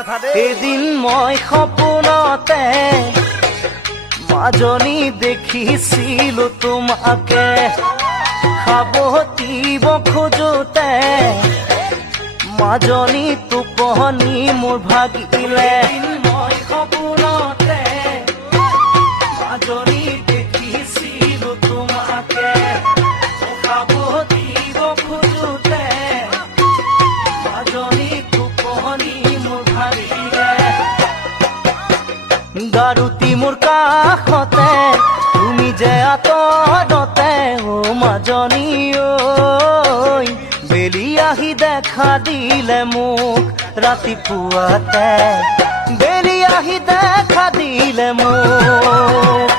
এদিন মই সপোনতে মাজনী দেখিছিলো তোমাকে সাৱটিব খোজোতে মাজনী টোপনি মোৰ ভাগিলে মই সপোনতে মাজনী দেখিছিলো তোমাকে সাৱটিব খোজোতে মাজনী টোপনি মোৰ ভাগিলে গাৰুতি মোৰ কাষতে তুমি যে আঁতৰতে ও মাজনী ঐ বেলি আহি দেখা দিলে মোক ৰাতিপুৱাতে বেলি আহি দেখা দিলে মোক